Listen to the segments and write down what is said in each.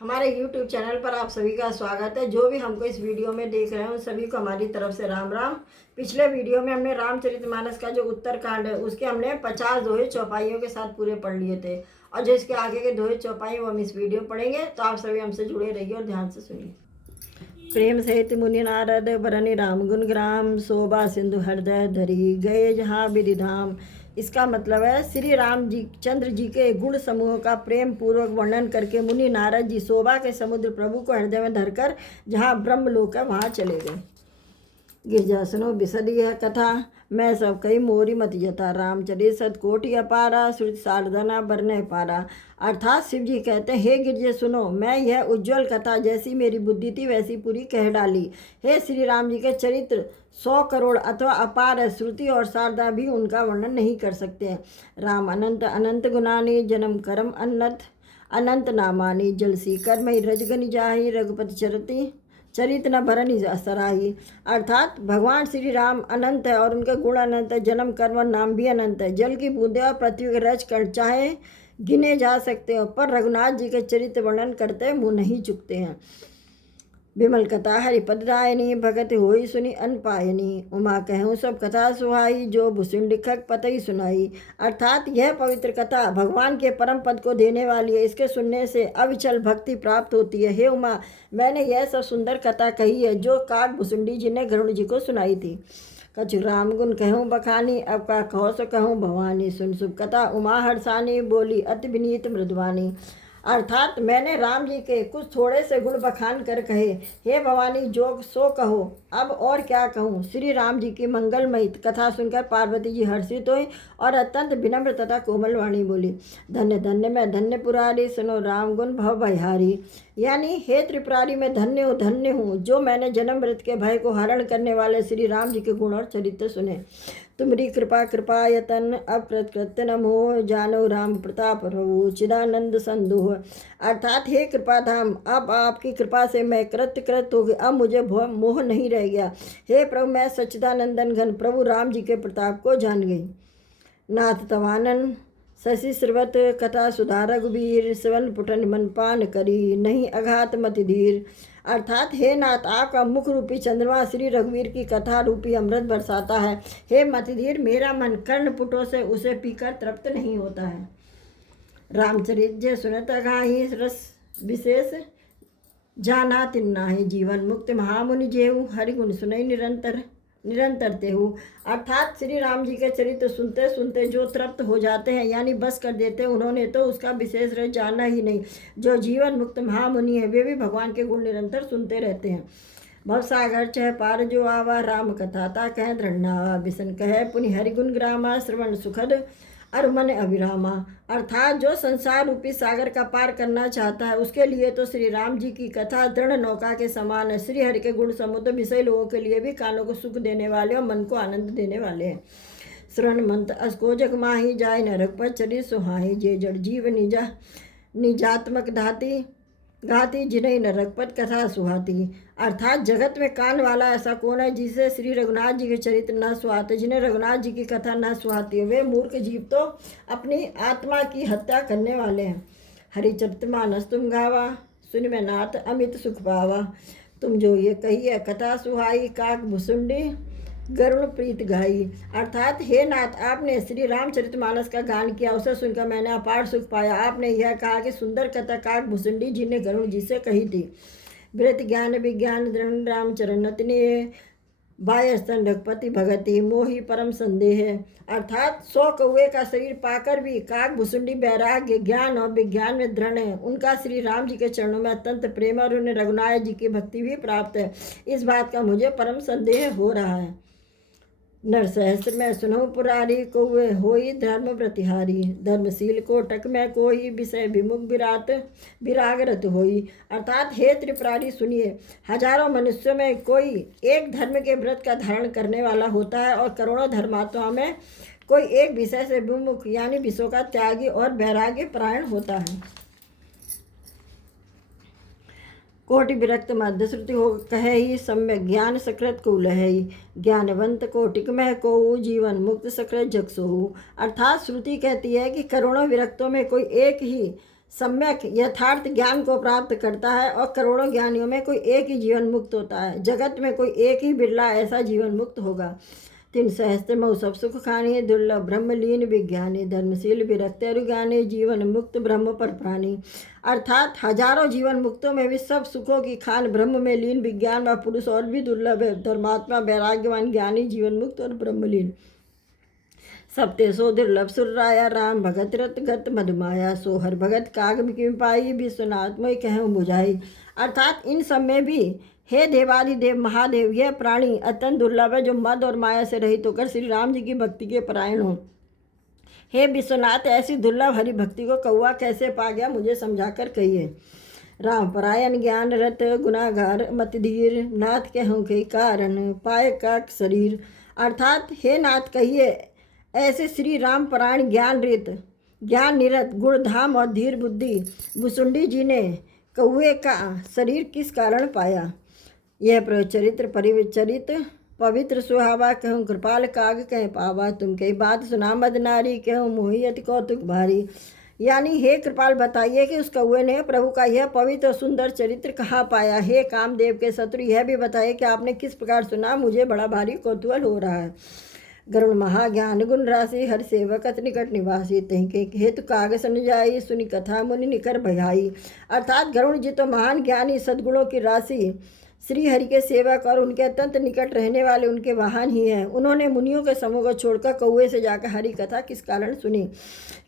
हमारे YouTube channel पर आप सभी का स्वागत है। जो भी हमको इस वीडियो में देख रहे हैं उन सभी को हमारी तरफ से राम राम। पिछले वीडियो में हमने रामचरितमानस का जो उत्तरकांड है उसके हमने 50 दोहे चौपाइयों के साथ पूरे पढ़ लिए थे, और जो इसके आगे के दोहे चौपाई वो हम इस वीडियो पढ़ेंगे। तो आप सभी हमसे जुड़े रहिए और ध्यान से सुनिए। प्रेम सहित मुनि नारद बरनि राम गुण ग्राम, शोभा सिंधु हृदय धरी गए जहाँ विधि धाम। इसका मतलब है श्री राम जी चंद्र जी के गुण समूह का प्रेम पूर्वक वर्णन करके मुनि नारद जी शोभा के समुद्र प्रभु को हृदय में धरकर जहाँ ब्रह्मलोक है वहाँ चले गए। गिरजासनो बिसरी है कथा, मैं सब कई मोरी मत जता, रामचरित सतकोटि अपारा, श्रुति सारधना बरने पारा। अर्थात शिव जी कहते हैं, हे गिरजे सुनो, मैं यह उज्ज्वल कथा जैसी मेरी बुद्धि थी वैसी पूरी कह डाली। हे श्री राम जी के चरित्र 100 करोड़ अथवा अपार है, श्रुति और शारदा भी उनका वर्णन नहीं कर सकते हैं। राम अनंत अनंत गुणानी, जन्म कर्म अनंत अनंत नामानी, जलसी कर्म रजगनि जाही, रघुपति चरती चरित न भरनी सराही। अर्थात भगवान श्री राम अनंत है और उनके गुण अनंत है, जन्म कर्म नाम भी अनंत है। जल की बूंदे और पृथ्वी के रज कण चाहे गिने जा सकते हो, पर रघुनाथ जी के चरित्र वर्णन करते मुँह नहीं चुकते हैं। विमल कथा हरिपद रायनी, भगत होई सुनी अनपायनी, उमा कहूँ सब कथा सुहाई, जो भूषण लिखक पतई सुनाई। अर्थात यह पवित्र कथा भगवान के परम पद को देने वाली है, इसके सुनने से अविचल भक्ति प्राप्त होती है। हे उमा, मैंने यह सब सुंदर कथा कही है जो काक भुसुंडी जी ने गरुड़ जी को सुनाई थी। कछु राम गुण कहूँ बखानी, अब का कहो सो कहूँ भवानी, सुन शुभ कथा उमा हर्षानी, बोली अति विनीत मृदवानी। अर्थात मैंने राम जी के कुछ थोड़े से गुण बखान कर कहे, हे भवानी जो सो कहो, अब और क्या कहूँ। श्री राम जी की मंगलमयी कथा सुनकर पार्वती जी हर्षित हुई और अत्यंत विनम्र तथा कोमल वाणी बोली, धन्य धन्य मैं धन्य पुरारी, सुनो राम गुण भव भयहारी। यानी हे त्रिपुरारी, मैं धन्य हूँ जो मैंने जन्म मृत के भय को हरण करने वाले श्री राम जी के गुण और चरित्र सुने। तुम्हारी कृपा यतन अकृत कृत्य नमो, जानो राम प्रताप प्रभु चिदानंद संदोह। अर्थात हे कृपाधाम, अब आपकी कृपा से मैं कृत हो गई, अब मुझे मोह नहीं रह गया। हे प्रभु, मैं सच्चिदानंदन घन प्रभु राम जी के प्रताप को जान गई। नाथ तवानन शशि श्रवत कथा सुधा रघुबीर, सवन पुटन मनपान करी, नहीं अघात मति धीर। अर्थात हे नाथ, आपका मुख रूपी चंद्रमा श्री रघुवीर की कथा रूपी अमृत बरसाता है। हे मतिधीर, मेरा मन कर्ण पुटों से उसे पीकर तृप्त नहीं होता है। रामचरित जे सुनत अघाही, रस विशेष जाना तिन्नाही, जीवन मुक्त महामुनि जेहू, हरिगुण सुनई निरंतर तेहू। अर्थात श्री राम जी के चरित्र सुनते सुनते जो तृप्त हो जाते हैं यानी बस कर देते हैं, उन्होंने तो उसका विशेष रस जाना ही नहीं। जो जीवन मुक्त महामुनि है वे भी भगवान के गुण निरंतर सुनते रहते हैं। भवसागर चह पार जो आवा, राम कथा ता कह दृढ़नावा, बिसन कह पुनि हरिगुण ग्रामा, श्रवण सुखद और मन अभिरामा। अर्थात जो संसार रूपी सागर का पार करना चाहता है उसके लिए तो श्री राम जी की कथा दृढ़ नौका के समान है। श्री हरि के गुण समुद्र विषय लोगों के लिए भी कानों को सुख देने वाले और मन को आनंद देने वाले हैं। श्रवण मंत अस्को जग माही, जाय नरक पर चरी सुहाई, जे जड़ जीव निजात्मक धाती गाती, जिन्हें नरकपत कथा सुहाती। अर्थात जगत में कान वाला ऐसा कौन है जिसे श्री रघुनाथ जी के चरित्र न सुहाते, जिन्हें रघुनाथ जी की कथा न सुहाती है। वे मूर्ख जीव तो अपनी आत्मा की हत्या करने वाले हैं। हरिचरितमानस तुम गावा, सुन में नाथ अमित सुख पावा, तुम जो ये कही है कथा सुहाई, काक भुसुंडी गरुण प्रीत गाई। अर्थात हे नाथ, आपने श्री रामचरितमानस का गान किया, उसे सुनकर मैंने अपार सुख पाया। आपने यह कहा कि सुंदर कथा काक भुसुंडी जी ने गरुण जी से कही थी। वृत ज्ञान विज्ञान दृढ़ रामचरण नतने, बायस्तन रघुपति भगति मोही परम संदेह। अर्थात 100 कौवे का शरीर पाकर भी काक भुसुंडी वैराग्य ज्ञान और विज्ञान में दृढ़ है। उनका श्री राम जी के चरणों में अत्यंत प्रेम और उन्हें रघुनाथ जी की भक्ति भी प्राप्त है। इस बात का मुझे परम संदेह हो रहा है। नर सहस्त्र में सुनहु पुरारी, कौवे होई धर्म प्रतिहारी, धर्मशील कोटक में कोई, विषय विमुख विरागरत होई। अर्थात हे त्रिपुरारी सुनिए, हजारों मनुष्यों में कोई एक धर्म के व्रत का धारण करने वाला होता है और करोड़ों धर्मात्माओं में कोई एक विषय से विमुख यानी विषयों का त्यागी और वैराग्य परायण होता है। कोटि विरक्त मध्य श्रुति हो कहे ही, सम्यक ज्ञान सकृत को लहई, ज्ञानवंत कोटिक में को, जीवन मुक्त सकृत जग सोहु। अर्थात श्रुति कहती है कि करोड़ों विरक्तों में कोई एक ही सम्यक यथार्थ ज्ञान को प्राप्त करता है और करोड़ों ज्ञानियों में कोई एक ही जीवन मुक्त होता है। जगत में कोई एक ही बिरला ऐसा जीवन मुक्त होगा। 3 सहस्त्र मऊ सब सुख खानी, दुर्लभ ब्रह्मलीन विज्ञानी, धर्मशील विरक्त ज्ञानी, जीवन मुक्त ब्रह्म पर प्राणी। अर्थात हजारों जीवन मुक्तों में भी सब सुखों की खान ब्रह्म में लीन विज्ञान व पुरुष और भी दुर्लभ है। धर्मात्मा वैराग्यवान ज्ञानी जीवन मुक्त और ब्रह्मलीन। सप्ते सो दुर्लभ सुरराया, राम भगत रत गत मधुमाया, सोहर भगत काग की पाई, विश्वनाथ मोहि कहूँ बुझाई। अर्थात इन सब में भी हे देवादिदेव महादेव, यह प्राणी अत्यंत दुर्लभ है जो मद और माया से रहित होकर श्री राम जी की भक्ति के परायण हो। हे विश्वनाथ, ऐसी दुर्लभ हरि भक्ति को कौआ कैसे पा गया, मुझे समझाकर कहिए। राम परायण ज्ञान रत गुनागार मत धीर, नाथ कहूँ के कारण पाए का शरीर। अर्थात हे नाथ कहिए, ऐसे श्री राम परायण ज्ञान निरत गुणधाम और धीर बुद्धि भुसुंडी जी ने कौए का शरीर किस कारण पाया। यह प्रचरित्र परिचरित पवित्र सुहावा, कहूँ कृपाल काग कह पावा, तुम कई बात सुना मद नारी, कहूँ मोहि अति कौतुक भारी। यानी हे कृपाल बताइए कि उस कौए ने प्रभु का यह पवित्र और सुंदर चरित्र कहाँ पाया। हे कामदेव के शत्रु, यह भी बताइए कि आपने किस प्रकार सुना, मुझे बड़ा भारी कौतूहल हो रहा है। गरुण महाज्ञान गुण राशि, हर सेवक अति निकट निवासी, तहीं के हेतु काग सन जाई, सुनी कथा मुनि निकर भयाई। अर्थात गरुण जी तो महान ज्ञानी सद्गुणों की राशि, श्री हरि के सेवक और उनके अत्यंत निकट रहने वाले उनके वाहन ही हैं। उन्होंने मुनियों के समूह को छोड़कर कौए से जाकर हरि कथा किस कारण सुनी।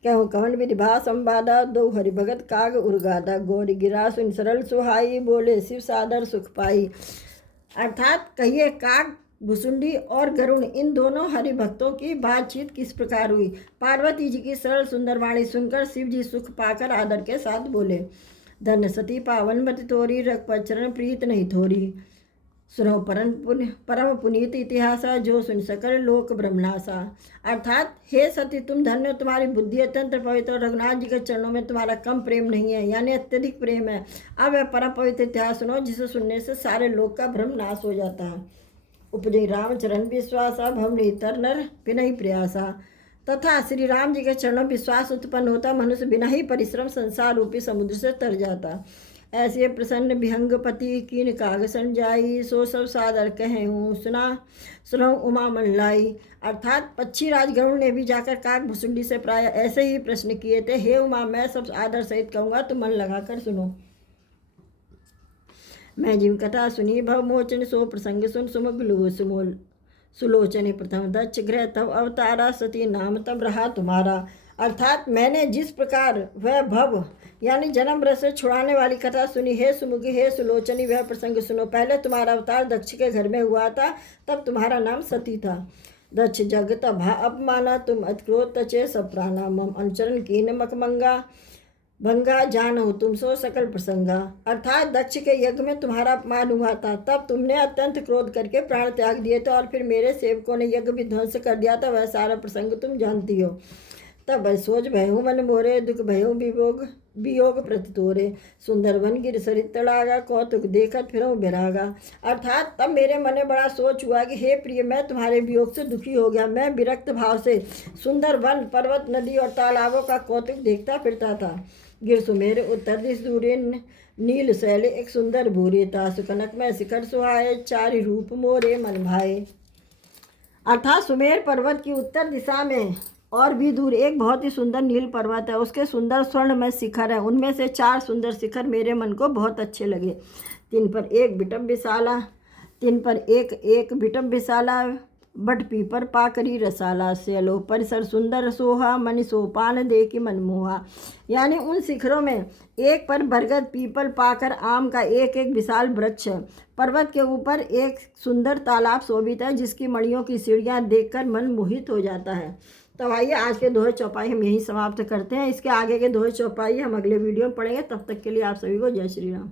कहूँ कवन विधिभा संवादा, दो हरि भगत काग उर्गादा, गौरी गिरा सुन सरल सुहाई, बोले शिव सादर सुख पाई। अर्थात कहिए काग भुसुंडी और गरुण इन दोनों हरि भक्तों की बातचीत किस प्रकार हुई। पार्वती जी की सरल सुंदर वाणी सुनकर शिव जी सुख पाकर आदर के साथ बोले, धन्य सती पावन मति तोरी, रघुपत चरण प्रीत नहीं थोरी। सुनो परम पुनीत इतिहासा, जो सुन सकल लोक ब्रह्मनासा। अर्थात हे सती तुम धन्य, तुम्हारी बुद्धि अत्यंत पवित्र और रघुनाथ जी के चरणों में तुम्हारा कम प्रेम नहीं है, यानी अत्यधिक प्रेम है। अब वह परम पवित्र इतिहास सुनो जिसे सुनने से सारे लोक का भ्रम नाश हो जाता है। उपजय रामचरण विश्वासा, भवनी तर नर बिना ही प्रयासा। तथा श्री राम जी के चरणों विश्वास उत्पन्न होता, मनुष्य बिना ही परिश्रम संसार रूपी समुद्र से तर जाता। ऐसे प्रसन्न विहंगपति कीन कागसन जाई, सो सब सादर कहूँ सुनो उमा मन लाई। अर्थात पक्षी राज गरुड़ ने भी जाकर काग भुसुंडी से प्राय ऐसे ही प्रश्न किए थे, हे उमा मैं सब आदर सहित कहूँगा, तो मन लगाकर सुनो। मैं जीव कथा सुनी भव मोचन, सो प्रसंग सुन सुमगलु सुमोल सुलोचने प्रथम दक्ष ग्रह तब अवतारा, सती नाम तब रहा तुम्हारा। अर्थात मैंने जिस प्रकार वह भव यानी जन्म रस से छुड़ाने वाली कथा सुनी, हे सुमुखी हे सुलोचनी वह प्रसंग सुनो। पहले तुम्हारा अवतार दक्ष के घर में हुआ था, तब तुम्हारा नाम सती था। दक्ष जग तभा अपमाना, तुम अतिक्रोध तचे सब प्राणा, मम अनुचरण कीन मकमंगा, भंगा जानो तुम सो सकल प्रसंगा। अर्थात दक्ष के यज्ञ में तुम्हारा अपमान हुआ था, तब तुमने अत्यंत क्रोध करके प्राण त्याग दिए थे और फिर मेरे सेवकों ने यज्ञ भी ध्वंस कर दिया था, वह सारा प्रसंग तुम जानती हो। तब सोच भयहु मन मोरे, दुख भयहु वियोग प्रतितोरे, सुंदर वन गिर सरित तड़ागा, कौतुक देखत फिरऊँ बिरागा। अर्थात तब मेरे मन में बड़ा सोच हुआ कि हे प्रिय मैं तुम्हारे वियोग से दुखी हो गया। मैं विरक्त भाव से सुंदर वन पर्वत नदी और तालाबों का कौतुक देखता फिरता था। गिर सुमेर उत्तर दिश दूरे, नील शैले एक सुंदर भूरे, तासु कनक में शिखर सुहाए, चारि रूप मोरे मन भाए। अर्थात सुमेर पर्वत की उत्तर दिशा में और भी दूर एक बहुत ही सुंदर नील पर्वत है, उसके सुंदर स्वर्ण में शिखर है। उनमें से 4 सुंदर शिखर मेरे मन को बहुत अच्छे लगे। तीन पर एक बिटम विशाला, बट पीपर पाकरी रसाला, सेलो परिसर सुंदर सोहा, मनि सोपान दे की मनमोहा। यानी उन शिखरों में एक पर बरगद पीपल पाकर आम का एक एक विशाल वृक्ष है। पर्वत के ऊपर एक सुंदर तालाब शोभित है, जिसकी मणियों की सीढ़ियाँ देखकर मन मोहित हो जाता है। तो आइए आज के दोहे चौपाई हम यहीं समाप्त करते हैं। इसके आगे के दोहे चौपाई हम अगले वीडियो में पढ़ेंगे। तब तक के लिए आप सभी को जय श्री राम।